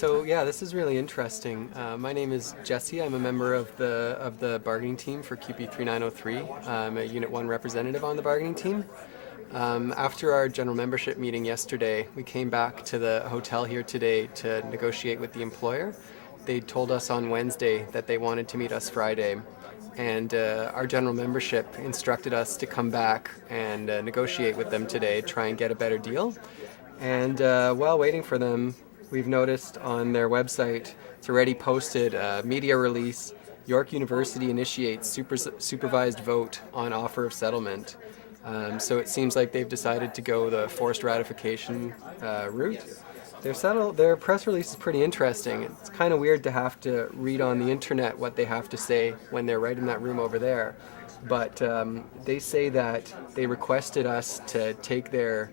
So yeah, this is really interesting. My name is Jesse. I'm a member of the bargaining team for Cupe 3903. I'm a Unit 1 representative on the bargaining team. After our general membership meeting yesterday, we came back to the hotel here today to negotiate with the employer. They told us on Wednesday that they wanted to meet us Friday, and our general membership instructed us to come back and negotiate with them today, try and get a better deal. And while waiting for them, we've noticed on their website, it's already posted a media release. York University initiates supervised vote on offer of settlement. So it seems like they've decided to go the forced ratification route. Their press release is pretty interesting. It's kind of weird to have to read on the internet what they have to say when they're right in that room over there. But they say that they requested us to take their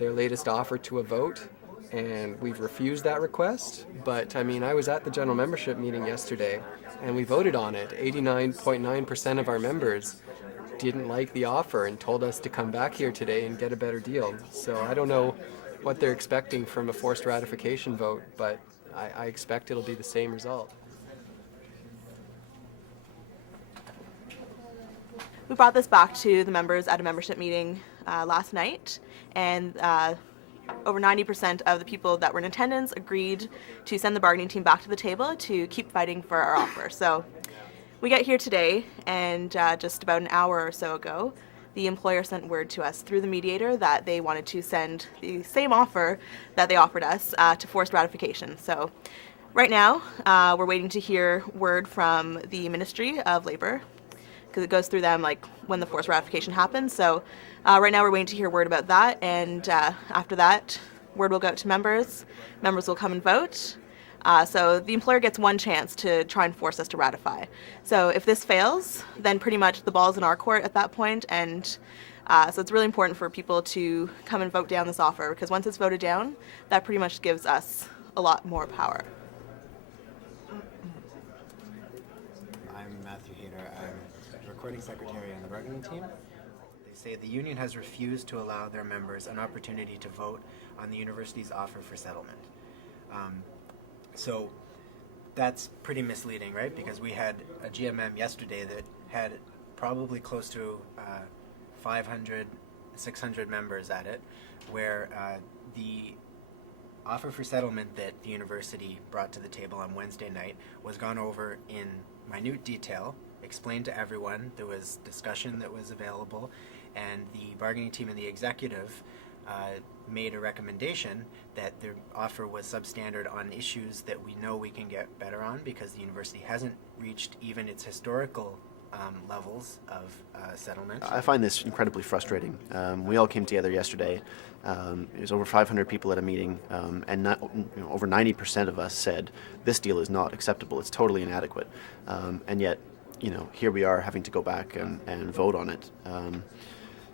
latest offer to a vote, and we've refused that request. But I mean, I was at the general membership meeting yesterday, and we voted on it. 89.9% of our members didn't like the offer and told us to come back here today and get a better deal. So I don't know what they're expecting from a forced ratification vote, but I expect it'll be the same result. We brought this back to the members at a membership meeting last night, and over 90% of the people that were in attendance agreed to send the bargaining team back to the table to keep fighting for our offer. So we get here today, and just about an hour or so ago, the employer sent word to us through the mediator that they wanted to send the same offer that they offered us to forced ratification. So right now, we're waiting to hear word from the Ministry of Labor, because it goes through them like when the forced ratification happens. So right now we're waiting to hear word about that, and after that, word will go out to members. Members will come and vote. So the employer gets one chance to try and force us to ratify. So if this fails, then pretty much the ball's in our court at that point, and so it's really important for people to come and vote down this offer, because once it's voted down, that pretty much gives us a lot more power. I'm Matthew Hader. I'm recording secretary on the bargaining team. They say the union has refused to allow their members an opportunity to vote on the university's offer for settlement. So that's pretty misleading, right? Because we had a GMM yesterday that had probably close to 500, 600 members at it, where the offer for settlement that the university brought to the table on Wednesday night was gone over in minute detail, explained to everyone. There was discussion that was available, and the bargaining team and the executive made a recommendation that the offer was substandard on issues that we know we can get better on, because the university hasn't reached even its historical levels of settlement. I find this incredibly frustrating. We all came together yesterday. It was over 500 people at a meeting, and over 90% of us said this deal is not acceptable. It's totally inadequate, and yet, here we are having to go back and vote on it.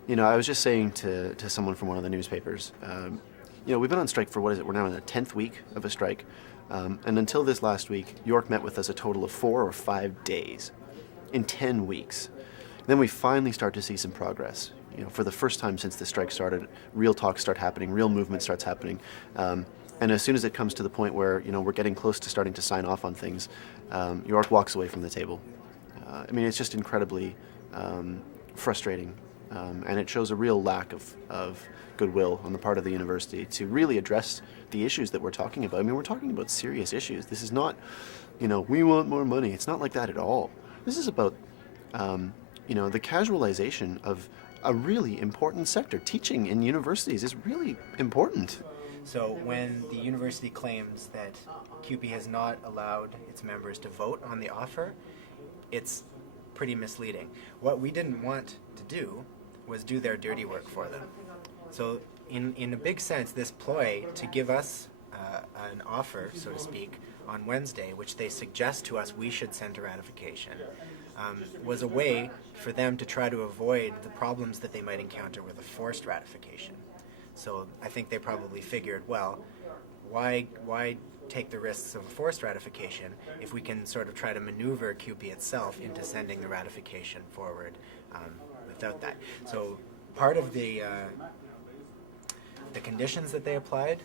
I was just saying to someone from one of the newspapers, we've been on strike for, we're now in the 10th week of a strike, and until this last week, York met with us a total of 4 or 5 days in 10 weeks. Then we finally start to see some progress. For the first time since the strike started, real talks start happening, real movement starts happening, and as soon as it comes to the point where we're getting close to starting to sign off on things, York walks away from the table. It's just incredibly frustrating. And it shows a real lack of goodwill on the part of the university to really address the issues that we're talking about. We're talking about serious issues. This is not, we want more money. It's not like that at all. This is about, the casualization of a really important sector. Teaching in universities is really important. So when the university claims that Cupe has not allowed its members to vote on the offer, it's pretty misleading. What we didn't want to do was do their dirty work for them. So in a big sense, this ploy to give us an offer, so to speak, on Wednesday, which they suggest to us we should send to ratification, was a way for them to try to avoid the problems that they might encounter with a forced ratification. So I think they probably figured, well, why take the risks of a forced ratification if we can sort of try to maneuver Cupe itself into sending the ratification forward without that. So part of the conditions that they applied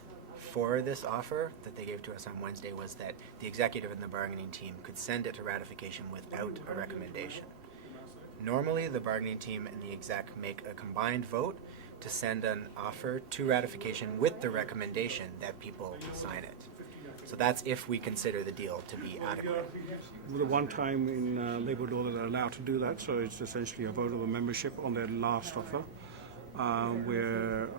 for this offer that they gave to us on Wednesday was that the executive and the bargaining team could send it to ratification without a recommendation. Normally, the bargaining team and the exec make a combined vote to send an offer to ratification with the recommendation that people sign it. So that's if we consider the deal to be adequate. The one time in Labour law that they're allowed to do that, so it's essentially a vote of the membership on their last offer, where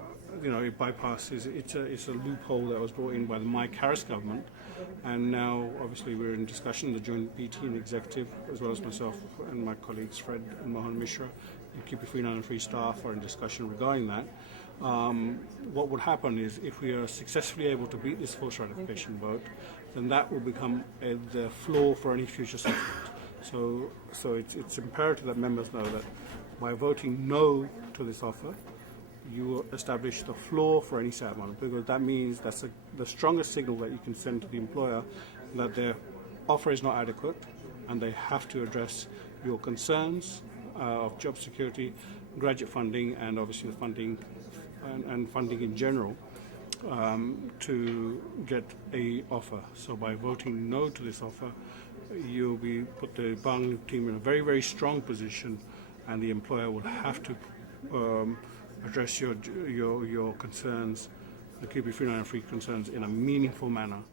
it bypasses. It's a loophole that was brought in by the Mike Harris government, and now obviously we're in discussion. The joint BT and executive, as well as myself and my colleagues Fred and Mohan Mishra, and Cupe 393 staff are in discussion regarding that. What would happen is if we are successfully able to beat this forced ratification vote, then that will become the floor for any future settlement. So it's imperative that members know that by voting no to this offer, you will establish the floor for any settlement, because that means that's the strongest signal that you can send to the employer that their offer is not adequate and they have to address your concerns of job security, graduate funding, and obviously the funding and funding in general to get a offer. So by voting no to this offer, you'll be put the bargaining team in a very, very strong position, and the employer will have to address your concerns, the Cupe 393 concerns, in a meaningful manner.